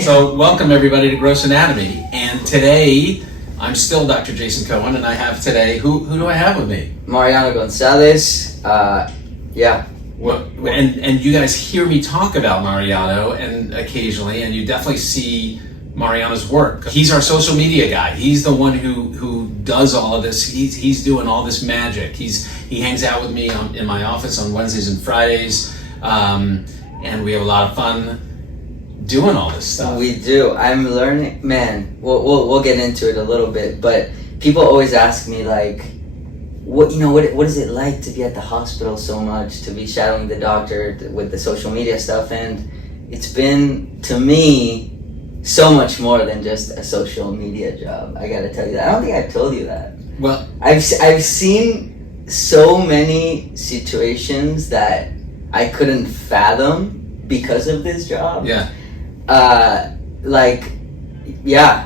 So welcome everybody to Gross Anatomy, and today I'm still Dr. Jason Cohen, and I have today, who do I have with me? Mariano González, Well, and you guys hear me talk about Mariano and occasionally, and you definitely see Mariano's work. He's our social media guy. He's the one who does all of this. He's doing all this magic. He hangs out with me in my office on Wednesdays and Fridays, and we have a lot of fun doing all this stuff. We do. I'm learning, man. We'll get into it a little bit, but people always ask me like, what is it like to be at the hospital so much, to be shadowing the doctor with the social media stuff? And it's been, to me, so much more than just a social media job. I gotta tell you that. I don't think I've told you that. Well, I've seen so many situations that I couldn't fathom because of this job. Yeah.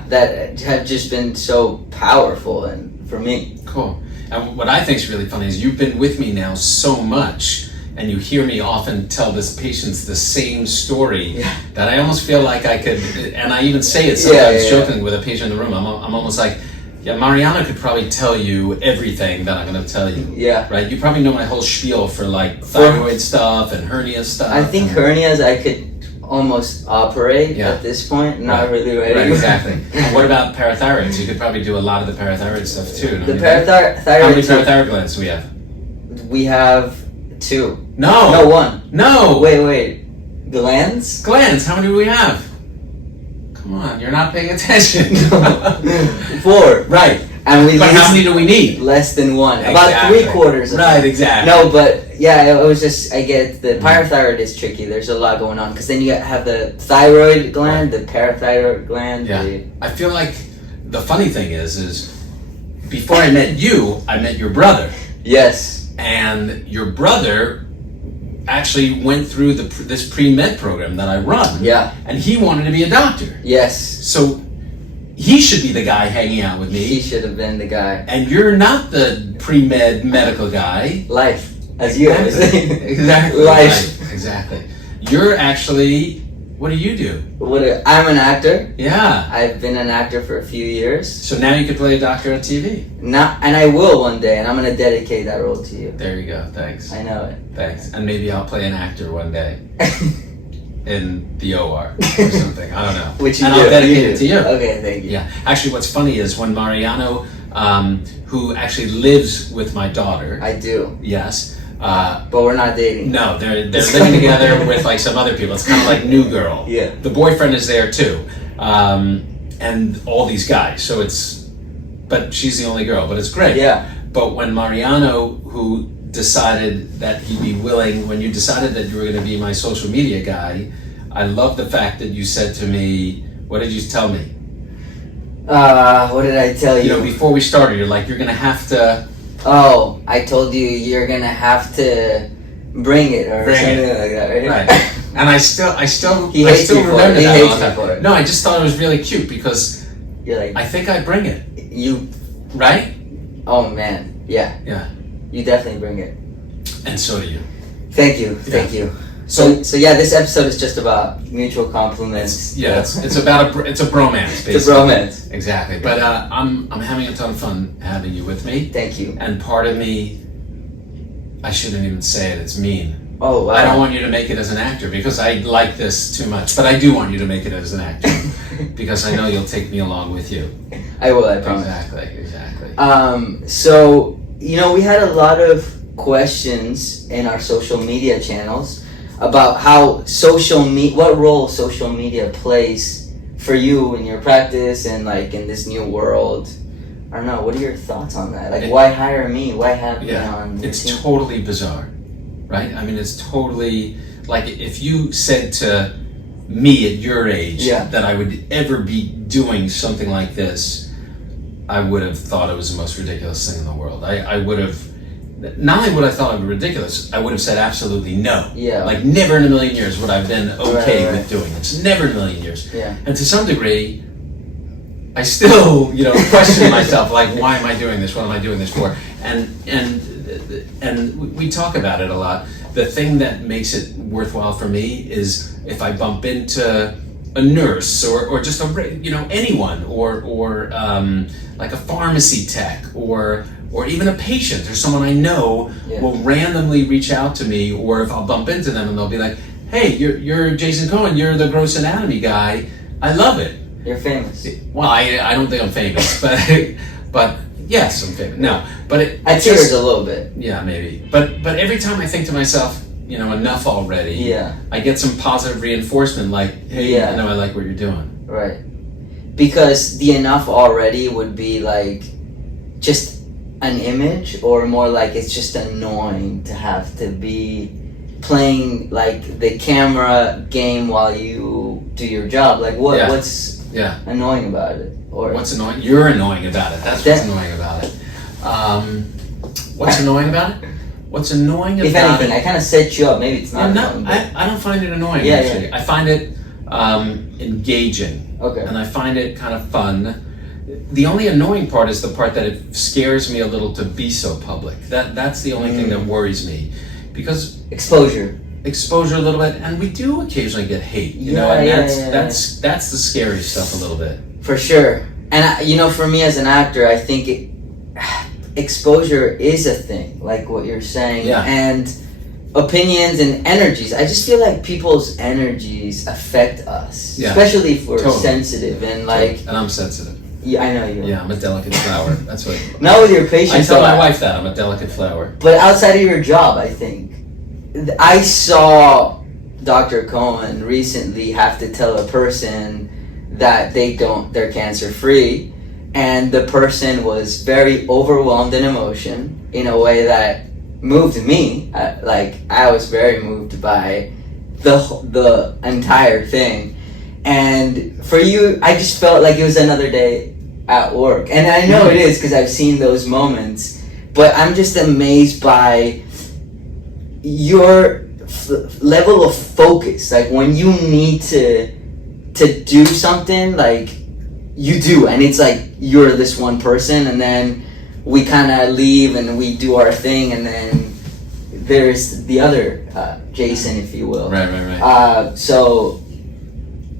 That have just been so powerful and for me. Cool. And what I think is really funny is you've been with me now so much, and you hear me often tell this patients the same story that I almost feel like I could, and I even say it sometimes joking with a patient in the room. I'm almost like, yeah, Mariano could probably tell you everything that I'm going to tell you. Yeah. Right? You probably know my whole spiel for like thyroid stuff and hernia stuff. I think hernias I could almost operate at this point. Not really ready. Right, exactly. And what about parathyroids? You could probably do a lot of the parathyroid stuff too. The parathyroid. How many parathyroid glands do we have? We have 2. No, 1. No. Wait. Glands? Glands. How many do we have? Come on, you're not paying attention. 4. Right. And but how many do we need? Less than 1. Exactly. About 3/4 of Right, exactly. No, but yeah, it was just, I get the parathyroid is tricky. There's a lot going on because then you have the thyroid gland, the parathyroid gland. Yeah. I feel like the funny thing is before I met you, I met your brother. Yes. And your brother actually went through this pre-med program that I run. Yeah. And he wanted to be a doctor. Yes. So he should be the guy hanging out with me. He should have been the guy. And you're not the pre-med medical guy. Life, as you always say. Exactly. Life. Right. Exactly. You're actually, what do you do? I'm an actor. Yeah. I've been an actor for a few years. So now you could play a doctor on TV. And I will one day, and I'm going to dedicate that role to you. There you go. Thanks. I know it. Thanks. And maybe I'll play an actor one day. In the OR or something. I don't know. Which you and do. I'll dedicate it to you. Okay, thank you. Yeah. Actually, what's funny is when Mariano, who actually lives with my daughter. I do. Yes. But we're not dating. No, they're living together with like some other people. It's kind of like New Girl. Yeah. The boyfriend is there too, and all these guys. So but she's the only girl. But it's great. Yeah. But when Mariano, who decided that he'd be willing, when you decided that you were going to be my social media guy, I love the fact that you said to me, what did you tell me? What did I tell you? You know, before we started, you're like, you're going to have to... Oh, I told you you're going to have to bring it or something like that, right? Right. And I still He hates you for it. He hates you for it. No, I just thought it was really cute because you're like, I think I bring it. You... Right? Oh, man. Yeah. Yeah. You definitely bring it. And so do you. Thank you. Thank you. So yeah, this episode is just about mutual compliments. It's about it's a bromance, basically. It's a bromance. Exactly. But I'm having a ton of fun having you with me. Thank you. And part of me, I shouldn't even say it, it's mean. Oh, wow. I don't want you to make it as an actor because I like this too much. But I do want you to make it as an actor because I know you'll take me along with you. I will, I promise. Exactly. So, we had a lot of questions in our social media channels about how what role social media plays for you in your practice and like in this new world. I don't know, what are your thoughts on that? Like, why hire me? Why have me on your It's team? totally bizarre, right? I mean, it's totally, like, if you said to me at your age that I would ever be doing something like this, I would have thought it was the most ridiculous thing in the world. I would have, not only would I thought it was ridiculous, I would have said absolutely no. Yeah. Like, never in a million years would I have been okay Right. with doing this. Never in a million years. Yeah. And to some degree, I still, question myself, like, why am I doing this? What am I doing this for? And we talk about it a lot. The thing that makes it worthwhile for me is if I bump into a nurse or just anyone or like a pharmacy tech or even a patient or someone I know will randomly reach out to me, or if I'll bump into them and they'll be like, "Hey, you're Jason Cohen. You're the gross anatomy guy. I love it." You're famous. Well, I don't think I'm famous, but yes, I'm famous. No, but I tears a little bit. Yeah, maybe. But every time I think to myself, enough already. Yeah. I get some positive reinforcement, like, "Hey, I know I like what you're doing." Right. Because the enough already would be like just an image, or more like it's just annoying to have to be playing like the camera game while you do your job. Like what's annoying about it? Or what's annoying? You're annoying about it. That's what's annoying about it. What's annoying about it? What's annoying about it? If anything, I kind of set you up. Maybe it's not annoying. I don't find it annoying, actually. I find it engaging. Okay. And I find it kind of fun. The only annoying part is the part that it scares me a little to be so public. That's the only thing that worries me. Because exposure a little bit, and we do occasionally get hate, that's the scary stuff a little bit. For sure. And for me as an actor, I think exposure is a thing, like what you're saying, and opinions and energies. I just feel like people's energies affect us, especially if we're sensitive and like. And I'm sensitive. Yeah, I know you are. Yeah, I'm a delicate flower. That's what. Not with your patients. I tell my wife that I'm a delicate flower. But outside of your job, I think I saw Dr. Cohen recently have to tell a person that they're cancer free, and the person was very overwhelmed in emotion in a way that moved me. I was very moved by the entire thing. And for you, I just felt like it was another day at work. And I know it is because I've seen those moments. But I'm just amazed by your level of focus. Like when you need to do something, like you do. And it's like you're this one person, and then we kind of leave and we do our thing, and then there's the other Jason, if you will. Right. So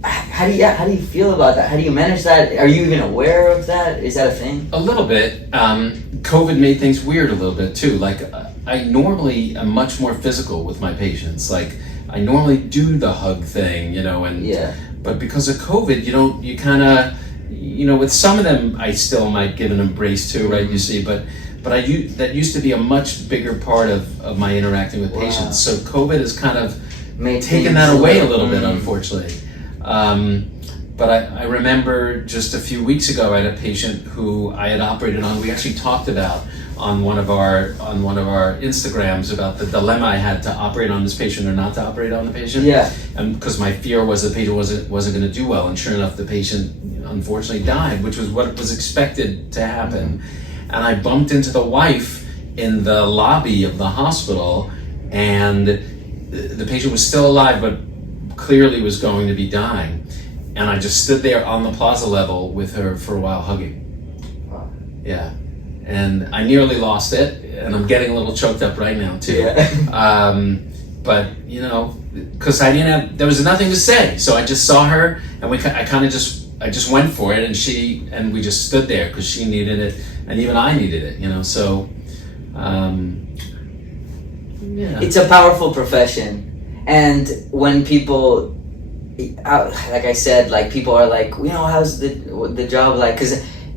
how do you feel about that? How do you manage that? Are you even aware of that? Is that a thing? A little bit. COVID made things weird a little bit too. Like I normally am much more physical with my patients. Like I normally do the hug thing, but because of COVID, you kind of, with some of them I still might give an embrace too, right? You see, but that used to be a much bigger part of my interacting with patients. So COVID has kind of taken that away a little bit, unfortunately. But I remember just a few weeks ago I had a patient who I had operated on. We actually talked about on one of our Instagrams about the dilemma I had to operate on this patient or not to operate on the patient. Yeah. And because my fear was the patient wasn't going to do well, and sure enough, the patient unfortunately died, which was what was expected to happen. And I bumped into the wife in the lobby of the hospital, and the patient was still alive, but clearly was going to be dying. And I just stood there on the plaza level with her for a while, hugging. Wow. Yeah. And I nearly lost it, and I'm getting a little choked up right now too. Yeah. But because there was nothing to say, so I just saw her, and I just went for it, and we just stood there because she needed it, and even I needed it, so. Yeah. It's a powerful profession, and when people, like I said, like people are like, how's the job like?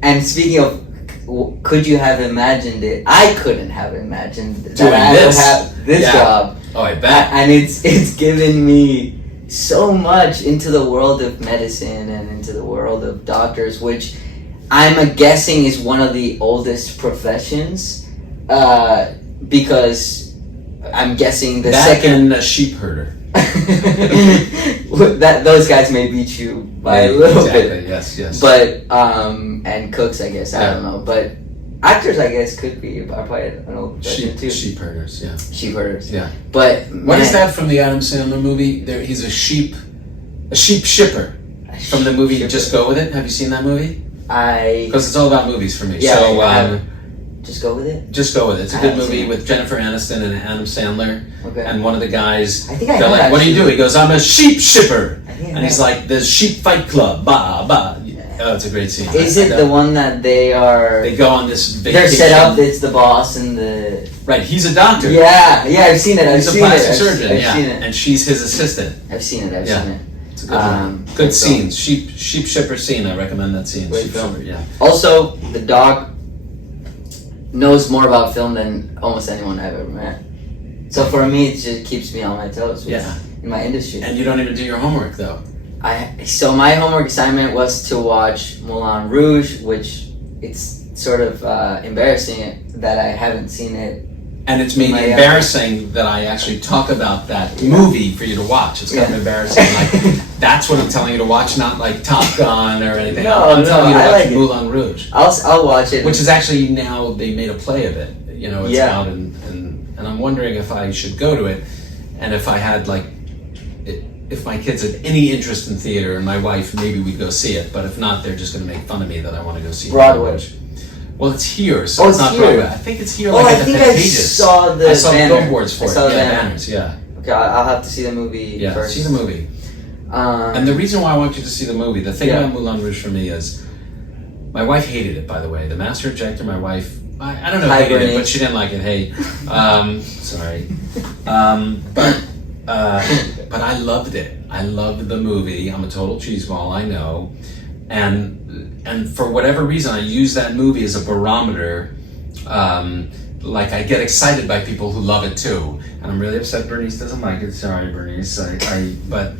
And speaking of, could you have imagined it? I couldn't have imagined that I would have this job. Oh, I bet. And it's given me so much into the world of medicine and into the world of doctors, which I'm guessing is one of the oldest professions, because I'm guessing the second and a sheep herder. Those guys may beat you by a little bit. Yes. But and cooks, I guess, I don't know. But actors, I guess, could be probably an old profession too. Sheep herders, yeah. Sheep herders, yeah. But what is that from the Adam Sandler movie? He's a sheep shipper from the movie. Just Go With It. Have you seen that movie? Because it's all about movies for me. Yeah, so Just go with it. Just go with it. It's a I good haven't movie seen it. with Jennifer Aniston and Adam Sandler. Okay. And one of the guys, I think I they're have like, "What do you do?" actually. He goes, "I'm a sheep shipper." I think I And he's have. like, "The sheep fight club." Bah bah. Oh, it's a great scene. Is it the one that they are? They go on this vacation. They're set up. It's the boss and the. Right. He's a doctor. Yeah, I've seen it. He's a plastic surgeon. I've yeah. seen it. And she's his assistant. I've seen it. I've Yeah. seen it. It's a good one. Good scene. Sheep shipper scene. I recommend that scene. Great Sheep film. shipper. Yeah. Also, the dog knows more about film than almost anyone I've ever met. So for me, it just keeps me on my toes. Yeah. In my industry. And you don't even do your homework though. So my homework assignment was to watch Moulin Rouge, which it's sort of embarrassing that I haven't seen it. And it's made me embarrassing that I actually talk about that movie for you to watch. It's kind of embarrassing. Like, that's what I'm telling you to watch, not like Top Gun or anything. No, I'm telling you to watch like Moulin Rouge. I'll watch it. Which is actually now, they made a play of it. You know, it's Yeah. out and I'm wondering if I should go to it. And if I had like, if my kids had any interest in theater and my wife, maybe we'd go see it. But if not, they're just going to make fun of me that I want to go see Broadway. Moulin Rouge. Well, it's here, so it's not here. Broadway. I think it's here. Oh, Like I at the think I Pantages. saw the I saw banner. billboards for I it. saw the Yeah, banner. banners. Yeah, Okay, I'll have to see the movie yeah. first. See the movie. And the reason why I want you to see the movie, the thing about Moulin Rouge for me is, my wife hated it. By the way, the Master Objector. My wife, I don't know, Hi, hated it, Bernie. but she didn't like it. Hey, sorry. But I loved it. I loved the movie. I'm a total cheeseball, I know. And for whatever reason, I use that movie as a barometer. Like, I get excited by people who love it too. And I'm really upset Bernice doesn't like it. Sorry, Bernice. But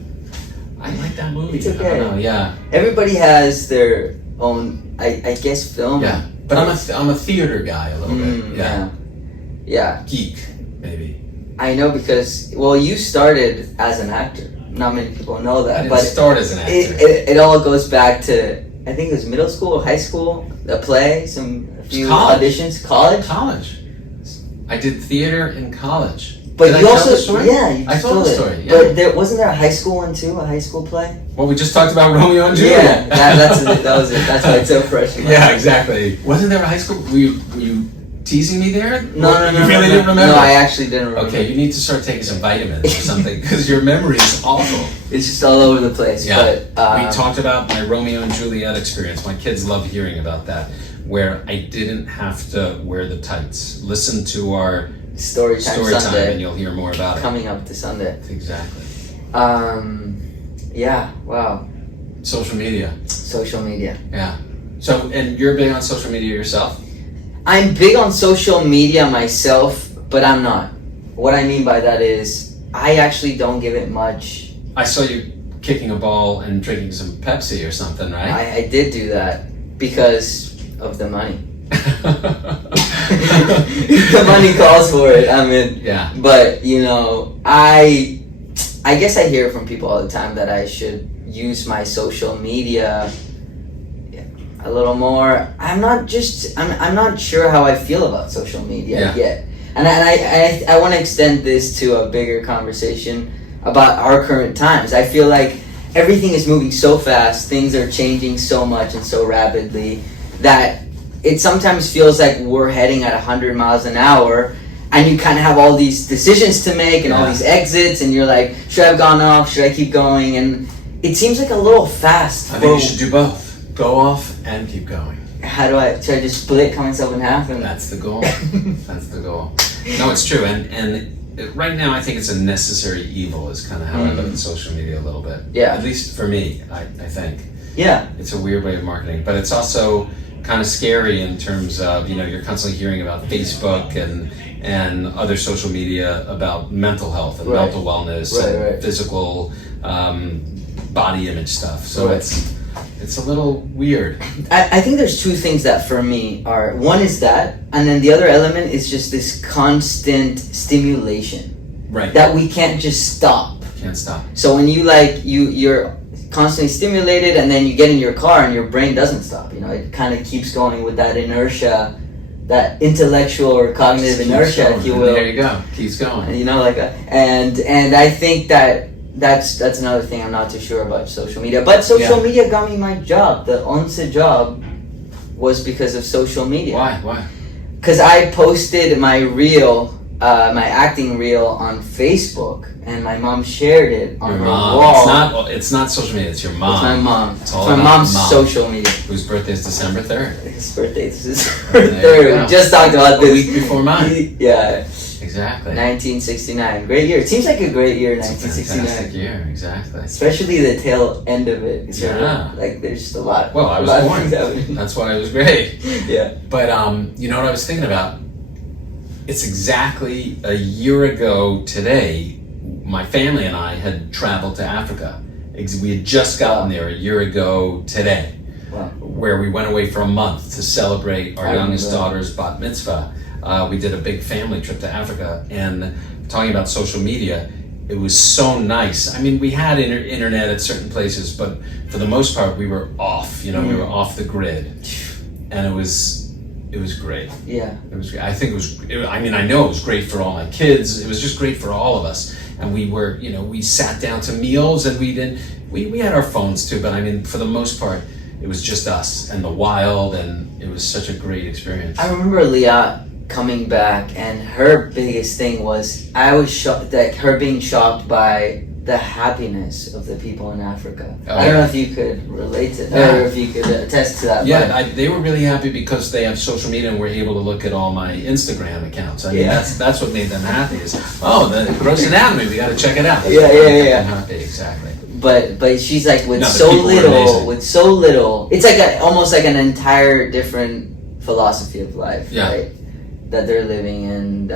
I like that movie. It's okay. I don't know, yeah. Everybody has their own, I guess, film. Yeah. But I'm a theater guy a little bit. Yeah. Yeah. Geek, maybe. I know because, well, you started as an actor. Not many people know that. I didn't but start as an actor. It all goes back to, I think it was middle school or high school, a play, a few college. auditions, college. College. I did theater in college. But Did you I also, tell the story? yeah, you I told told the it. story. Yeah. But wasn't there a high school one too? A high school play? Well, we just talked about Romeo and Juliet. Yeah, that was it. That's why it's so fresh. in my Yeah, mind. exactly. Wasn't there a high school? Were you teasing me there? No. You really didn't remember? No, I actually didn't remember. Okay, you need to start taking some vitamins or something because your memory is awful. It's just all over the place. Yeah. But We talked about my Romeo and Juliet experience. My kids love hearing about that, where I didn't have to wear the tights. Listen to our story time Sunday and you'll hear more about coming up to Sunday. Exactly. Yeah. Wow. Social media. Social media. Yeah. So, and you're big on social media yourself? I'm big on social media myself, but I'm not. What I mean by that is I actually don't give it much. I saw you kicking a ball and drinking some Pepsi or something, right? I did do that because of the money. The money calls for it. I mean, Yeah. But you know, I guess I hear from people all the time that I should use my social media a little more. I'm not sure how I feel about social media yet, and I want to extend this to a bigger conversation about our current times. I feel like everything is moving so fast, things are changing so much and so rapidly that it sometimes feels like we're heading at 100 miles an hour, and you kind of have all these decisions to make and all these exits, and you're like, should I have gone off? Should I keep going? And it seems like a little fast. I think you should do both. Go off and keep going. Should I just split, cut myself in half? And That's the goal. That's the goal. No, it's true. And right now, I think it's a necessary evil is kind of how I look at social media a little bit. Yeah. At least for me, I think. Yeah. It's a weird way of marketing. But it's also kind of scary in terms of, you're constantly hearing about Facebook and other social media about mental health and mental wellness and physical body image stuff. So it's a little weird. I think there's two things that for me are, one is that, and then the other element is just this constant stimulation. Right. That we can't just stop. Can't stop. So when you're constantly stimulated, and then you get in your car and your brain doesn't stop. It kind of keeps going with that inertia, that intellectual or cognitive inertia, if you will. There you go. Keeps going. And I think that's another thing I'm not too sure about social media. But social media got me my job. The onse job was because of social media. Why? because I posted my reel, my acting reel on Facebook, and my mom shared it on Your her mom. wall. It's not social media. It's your mom. It's my mom. It's all my about mom's mom. social media. Whose birthday is December 3rd. His birthday is his There you birthday. go. We just talked about A this. week before mine. Yeah. Exactly. 1969. Great year. It seems like a great year, It's a 1969. fantastic year. Exactly. Especially the tail end of it. It's sort of, Yeah. like there's just a lot. Well, I a was lot of born. things happening. That's why it was great. Yeah. But you know what I was thinking about? It's exactly a year ago today. My family and I had traveled to Africa. We had just gotten there a year ago today, Wow. where we went away for a month to celebrate our I youngest remember. daughter's bat mitzvah. We did a big family trip to Africa, and talking about social media, it was so nice. I mean, we had internet at certain places, but for the most part, we were off. You know, we were off the grid, and it was great. Yeah. It was great. I think I mean, I know it was great for all my kids. It was just great for all of us. And we were, you know, we sat down to meals, and we had our phones too, but I mean, for the most part, it was just us and the wild, and it was such a great experience. I remember Leah coming back, and her biggest thing was I was shocked, like her being shocked by the happiness of the people in Africa. Oh, I don't yeah. know if you could relate to that, Yeah. or if you could attest to that. Yeah, they were really happy because they have social media and were able to look at all my Instagram accounts. I mean, Yeah. that's what made them happy. Is the gross anatomy, we got to check it out. That's Yeah, what yeah, made yeah. them happy, exactly. But she's like with No, the so people were amazing. little. It's like almost like an entire different philosophy of life, Yeah. right? That they're living, and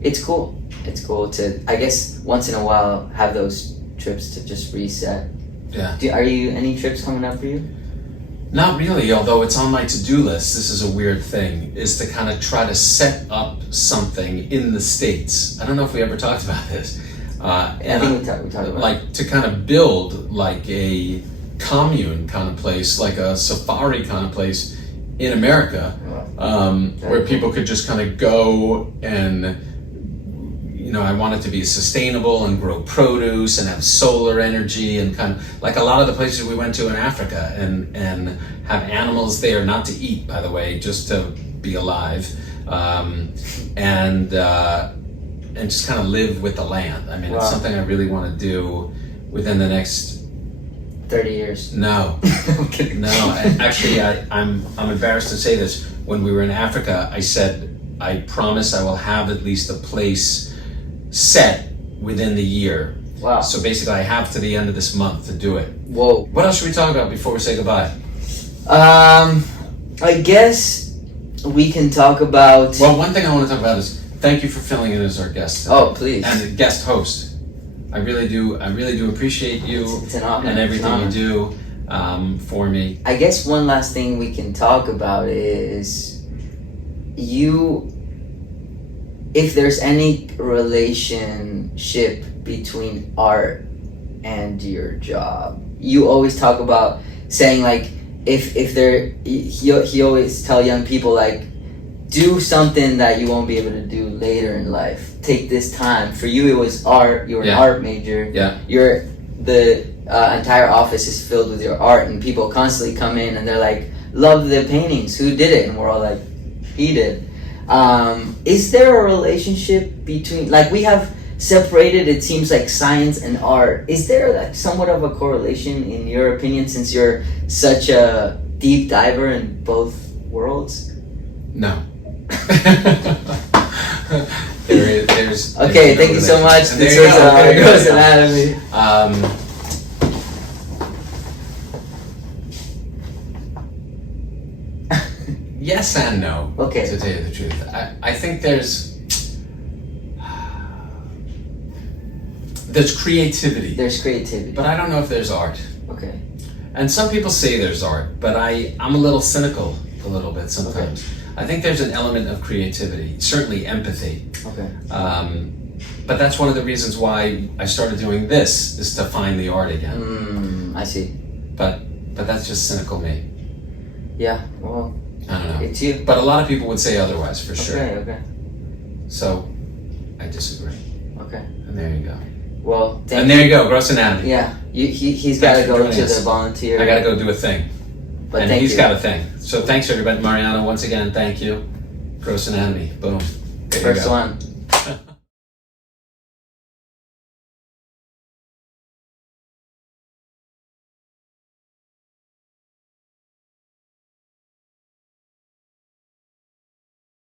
it's cool. It's cool to, I guess, once in a while have those trips to just reset. Yeah. Are you any trips coming up for you? Not really, although it's on my to-do list. This is a weird thing, is to kind of try to set up something in the States. I don't know if we ever talked about this. I think we talked about it. like to kind of build like a commune kind of place, like a safari kind of place in America, where people could just kind of go and, you know, I want it to be sustainable and grow produce and have solar energy and kind of like a lot of the places we went to in Africa, and have animals there, not to eat, by the way, just to be alive, and just kind of live with the land. I mean, Wow. it's something I really want to do within the next 30 years. No, I'm kidding. no. Actually, I'm embarrassed to say this. When we were in Africa, I said I promise I will have at least a place set within the year. Wow. So basically, I have to the end of this month to do it. Whoa. What else should we talk about before we say goodbye? I guess we can talk about. Well, one thing I want to talk about is thank you for filling in as our guest today. Oh, please. And guest host. I really do appreciate you It's an honor. and It's everything an you honor. do for me. I guess one last thing we can talk about is if there's any relationship between art and your job. You always talk about saying like he always tell young people like, do something that you won't be able to do later in life. Take this time. For you, it was art. You were an art major. Yeah. The entire office is filled with your art, and people constantly come in and they're like, love the paintings. Who did it? And we're all like, he did. Is there a relationship between, like, we have separated, it seems like, science and art. Is there like somewhat of a correlation in your opinion, since you're such a deep diver in both worlds? No. there's Okay, thank you so much. And This there you is go, there you go. Gross Anatomy. Yes and no. Okay. To tell you the truth, I think there's creativity, There's creativity. but I don't know if there's art. Okay. And some people say there's art, but I'm a little cynical a little bit sometimes. I think there's an element of creativity, certainly empathy. Okay. But that's one of the reasons why I started doing this, is to find the art again. I see. But that's just cynical me. Yeah. Well, I don't know. it's you. But a lot of people would say otherwise, for sure. Okay. So I disagree. Okay. And there you go. Well, And there you go, Gross Anatomy. Yeah. He's got to Thanks for go joining to us. the volunteer. I gotta go do a thing. But And thank he's you. got a thing. So thanks everybody. Mariano, once again, thank you. Gross anatomy. Boom. There you First go. one.